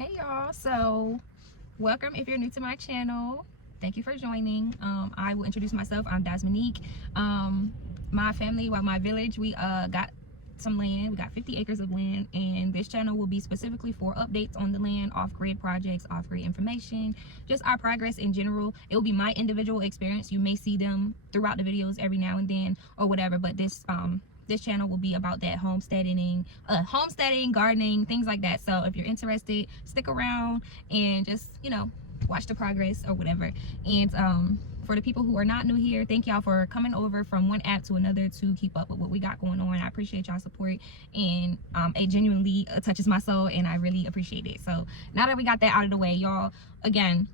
Hey y'all, so welcome if you're new to my channel. Thank you for joining. I will introduce myself. I'm Dasmonique. My family, my village, we got some land. We got 50 acres of land, and this channel will be specifically for updates on the land, off-grid projects, off-grid information, just our progress in general. It will be my individual experience. You may see them throughout the videos every now and then or whatever, but this channel will be about that homesteading, gardening, things like that. So if you're interested, stick around and just, watch the progress or whatever. And for the people who are not new here, thank y'all for coming over from one app to another to keep up with what we got going on. I appreciate y'all support, and it genuinely touches my soul, and I really appreciate it. So now that we got that out of the way, y'all, again,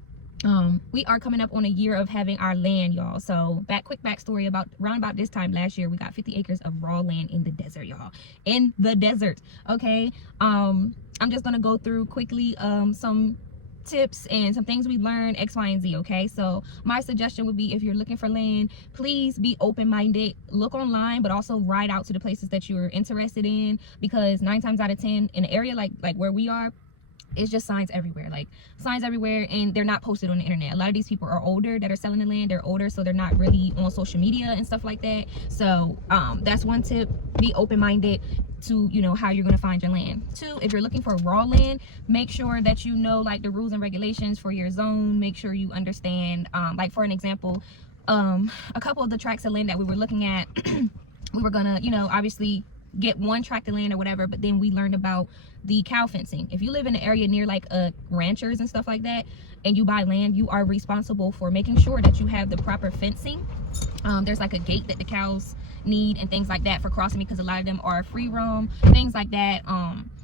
we are coming up on a year of having our land, y'all. So quick backstory, around about this time last year, we got 50 acres of raw land in the desert, y'all. In the desert, okay? I'm just gonna go through quickly some tips and some things we learned, X, Y, and Z. Okay, so my suggestion would be, if you're looking for land, please be open-minded. Look online, but also ride out to the places that you're interested in, because 9 times out of 10 in an area like where we are, it's just signs everywhere, and they're not posted on the internet. A lot of these people are older that are selling the land. They're older, so they're not really on social media and stuff like that. So that's one tip. Be open-minded to how you're going to find your land. 2, if you're looking for raw land, make sure that you know the rules and regulations for your zone. Make sure you understand, like for an example, a couple of the tracts of land that we were looking at, we were gonna obviously get one tract of land or whatever, but then we learned about the cow fencing. If you live in an area near ranchers and stuff like that, and you buy land, you are responsible for making sure that you have the proper fencing. There's a gate that the cows need and things like that for crossing, because a lot of them are free roam, things like that.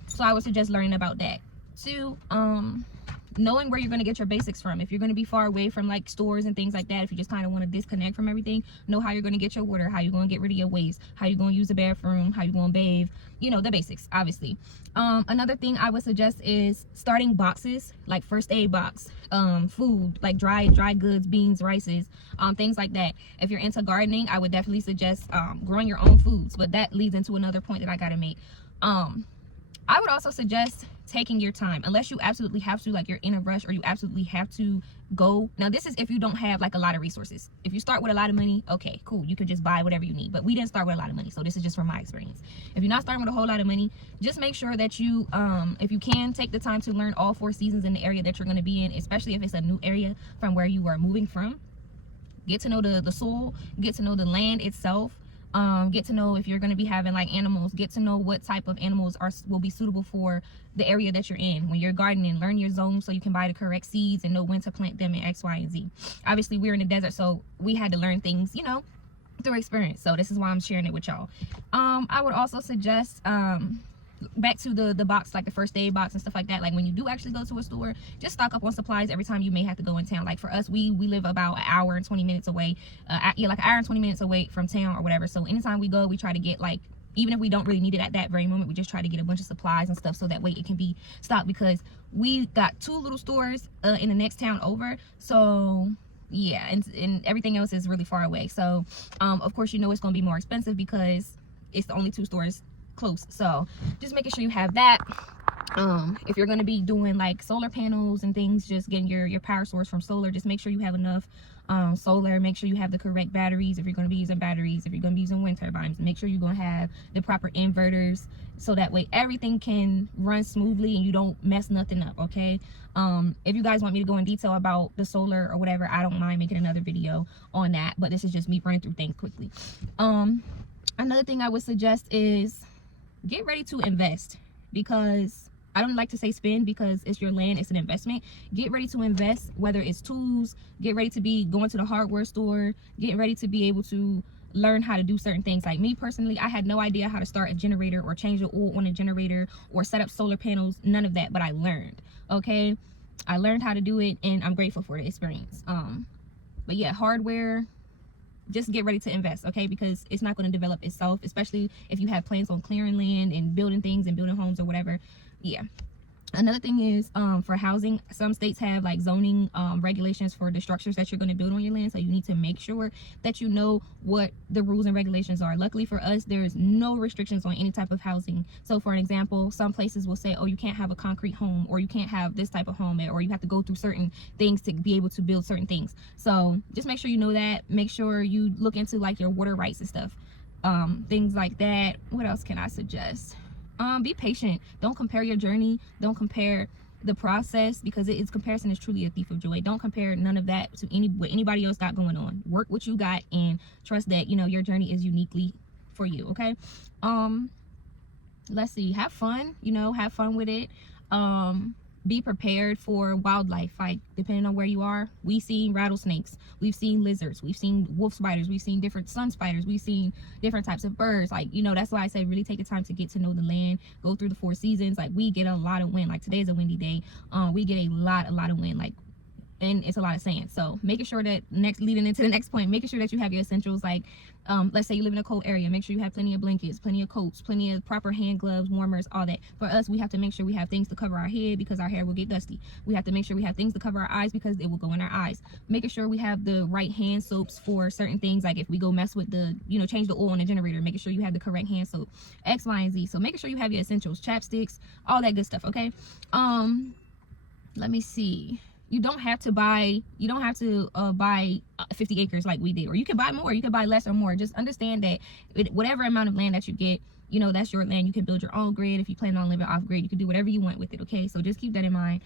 So I would suggest learning about that. 2, knowing where you're going to get your basics from. If you're going to be far away from stores and things like that, if you just kind of want to disconnect from everything, know how you're going to get your water, how you're going to get rid of your waste, how you're going to use the bathroom, how you're going to bathe, the basics, obviously. Another thing I would suggest is starting boxes, like first aid box, food, like dry goods, beans, rices, things like that. If you're into gardening, I would definitely suggest growing your own foods, but that leads into another point that I got to make. I would also suggest taking your time, unless you absolutely have to, you're in a rush or you absolutely have to go. Now, this is if you don't have a lot of resources. If you start with a lot of money, okay, cool, you could just buy whatever you need. But we didn't start with a lot of money, so this is just from my experience. If you're not starting with a whole lot of money, just make sure that you, if you can, take the time to learn all 4 seasons in the area that you're going to be in, especially if it's a new area from where you are moving from. Get to know the soil, get to know the land itself. Get to know if you're going to be having animals. Get to know what type of animals will be suitable for the area that you're in. When you're gardening, learn your zone so you can buy the correct seeds and know when to plant them in X, Y, and Z. Obviously, we're in the desert, so we had to learn things, through experience. So this is why I'm sharing it with y'all. I would also suggest, back to the box, the first aid box and stuff like that, when you do actually go to a store, just stock up on supplies every time you may have to go in town. For us, we live about an hour and 20 minutes away, an hour and 20 minutes away from town or whatever. So anytime we go, we try to get even if we don't really need it at that very moment, we just try to get a bunch of supplies and stuff so that way it can be stocked, because we got 2 little stores in the next town over. So yeah, and everything else is really far away. So of course, it's going to be more expensive because it's the only 2 stores close. So just making sure you have that. If you're going to be doing solar panels and things, just getting your power source from solar, just make sure you have enough solar. Make sure you have the correct batteries if you're going to be using batteries. If you're going to be using wind turbines, make sure you're going to have the proper inverters, so that way everything can run smoothly and you don't mess nothing up. Okay, if you guys want me to go in detail about the solar or whatever, I don't mind making another video on that, but this is just me running through things quickly. Another thing I would suggest is get ready to invest, because I don't like to say spend, because it's your land, it's an investment. Get ready to invest, whether it's tools, get ready to be going to the hardware store, get ready to be able to learn how to do certain things. Like me personally, I had no idea how to start a generator or change the oil on a generator or set up solar panels, none of that, but I learned. Okay, I learned how to do it, and I'm grateful for the experience. But yeah, hardware, just get ready to invest, okay? Because it's not going to develop itself, especially if you have plans on clearing land and building things and building homes or whatever. Yeah. Another thing is for housing, some states have like zoning regulations for the structures that you're going to build on your land, so you need to make sure that you know what the rules and regulations are. Luckily for us, there's no restrictions on any type of housing. So for an example, some places will say, oh, you can't have a concrete home, or you can't have this type of home, or you have to go through certain things to be able to build certain things. So just make sure you know that. Make sure you look into like your water rights and stuff, things like that. What else can I suggest? Be patient. Don't compare your journey. Don't compare the process, because comparison is truly a thief of joy. Don't compare none of that to what anybody else got going on. Work what you got and trust that, you know, your journey is uniquely for you. Okay. Let's see. Have fun. You know, have fun with it. Be prepared for wildlife. Like, depending on where you are, we've seen rattlesnakes, we've seen lizards, we've seen wolf spiders, we've seen different sun spiders, we've seen different types of birds. Like, you know, that's why I say really take the time to get to know the land, go through the 4 seasons. Like, we get a lot of wind. Like, today's a windy day. We get a lot of wind. Like, and it's a lot of sand. So making sure that leading into the next point, making sure that you have your essentials. Like, let's say you live in a cold area, make sure you have plenty of blankets, plenty of coats, plenty of proper hand gloves, warmers, all that. For us, we have to make sure we have things to cover our head, because our hair will get dusty. We have to make sure we have things to cover our eyes, because it will go in our eyes. Making sure we have the right hand soaps for certain things, like if we go mess with the, you know, change the oil on the generator, making sure you have the correct hand soap, X, Y, and Z. So making sure you have your essentials, chapsticks, all that good stuff. Okay. Let me see. You don't have to buy 50 acres like we did, or you can buy more, you can buy less or more. Just understand that whatever amount of land that you get, you know, that's your land. You can build your own grid. If you plan on living off grid, you can do whatever you want with it. Okay, so just keep that in mind.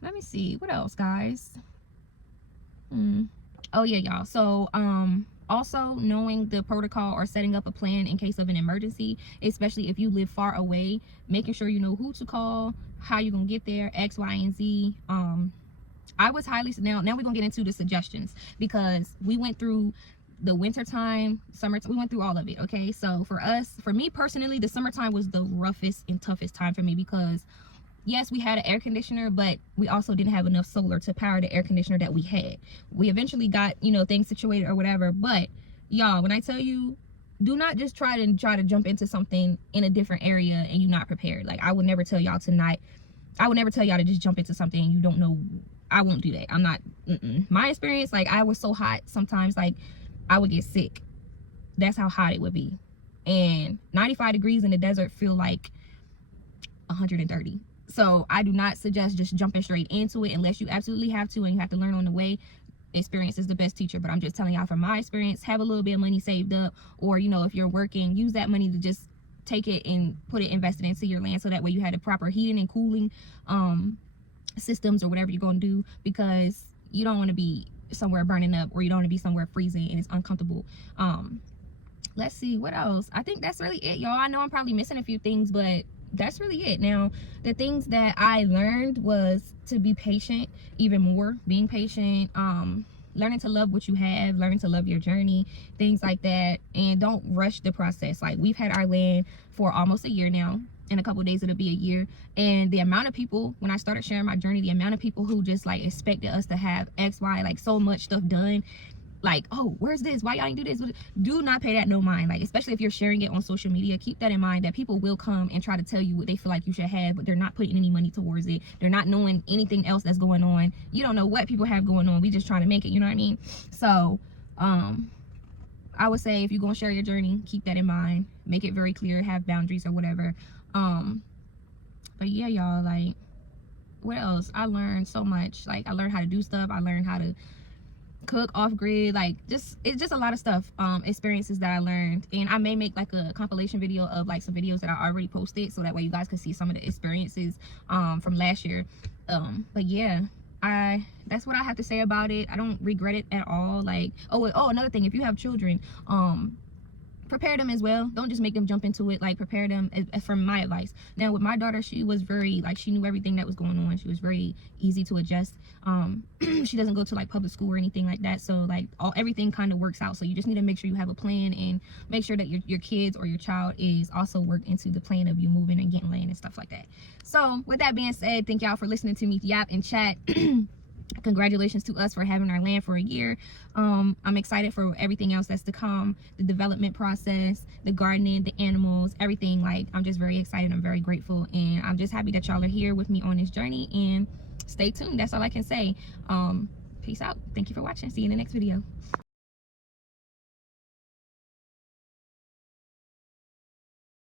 Let me see what else, guys. Oh yeah, y'all. So also knowing the protocol or setting up a plan in case of an emergency, especially if you live far away, making sure you know who to call, how you're gonna get there, X, Y, and Z. I was now we're gonna get into the suggestions, because we went through the winter time, summer, we went through all of it. Okay, so for me personally, the summertime was the roughest and toughest time for me, because yes, we had an air conditioner, but we also didn't have enough solar to power the air conditioner that we had. We eventually got, you know, things situated or whatever, but y'all, when I tell you, do not just try to jump into something in a different area and you're not prepared. Like, I would never tell y'all to just jump into something you don't know. I won't do that. I'm not, my experience, like, I was so hot sometimes, like, I would get sick. That's how hot it would be. And 95 degrees in the desert feel like 130. So I do not suggest just jumping straight into it unless you absolutely have to, and you have to learn on the way. Experience is the best teacher, but I'm just telling y'all from my experience, have a little bit of money saved up, or, you know, if you're working, use that money to just take it and put it invested into your land, so that way you had the proper heating and cooling systems or whatever you're going to do, because you don't want to be somewhere burning up, or you don't want to be somewhere freezing and it's uncomfortable. Let's see what else. I think that's really it, y'all. I know I'm probably missing a few things, but that's really it. Now, the things that I learned was to be patient, even more, being patient, learning to love what you have, learning to love your journey, things like that, and don't rush the process. Like, we've had our land for almost a year now. In a couple of days it'll be a year, and the amount of people, when I started sharing my journey, the amount of people who just like expected us to have X, Y, like so much stuff done, like, oh, where's this, why y'all ain't do this? Do not pay that no mind. Like, especially if you're sharing it on social media, keep that in mind, that people will come and try to tell you what they feel like you should have, but they're not putting any money towards it. They're not knowing anything else that's going on. You don't know what people have going on. We just trying to make it, you know what I mean? So I would say, if you're gonna share your journey, keep that in mind, make it very clear, have boundaries or whatever. But yeah, y'all, like, what else? I learned so much. Like, I learned how to do stuff. I learned how to cook off grid. Like, it's just a lot of stuff, experiences that I learned. And I may make like a compilation video of like some videos that I already posted, so that way you guys can see some of the experiences from last year. But yeah, that's what I have to say about it. I don't regret it at all. Like, oh, another thing, if you have children, prepare them as well. Don't just make them jump into it. Like, prepare them, from my advice. Now, with my daughter, she was very, like, she knew everything that was going on. She was very easy to adjust. She doesn't go to like public school or anything like that, so like everything kind of works out. So you just need to make sure you have a plan, and make sure that your kids or your child is also worked into the plan of you moving and getting land and stuff like that. So with that being said, thank y'all for listening to me yap and chat. congratulations to us for having our land for a year. I'm excited for everything else that's to come, the development process, the gardening, the animals, everything. Like, I'm just very excited. I'm very grateful, and I'm just happy that y'all are here with me on this journey. And stay tuned. That's all I can say. Peace out. Thank you for watching. See you in the next video.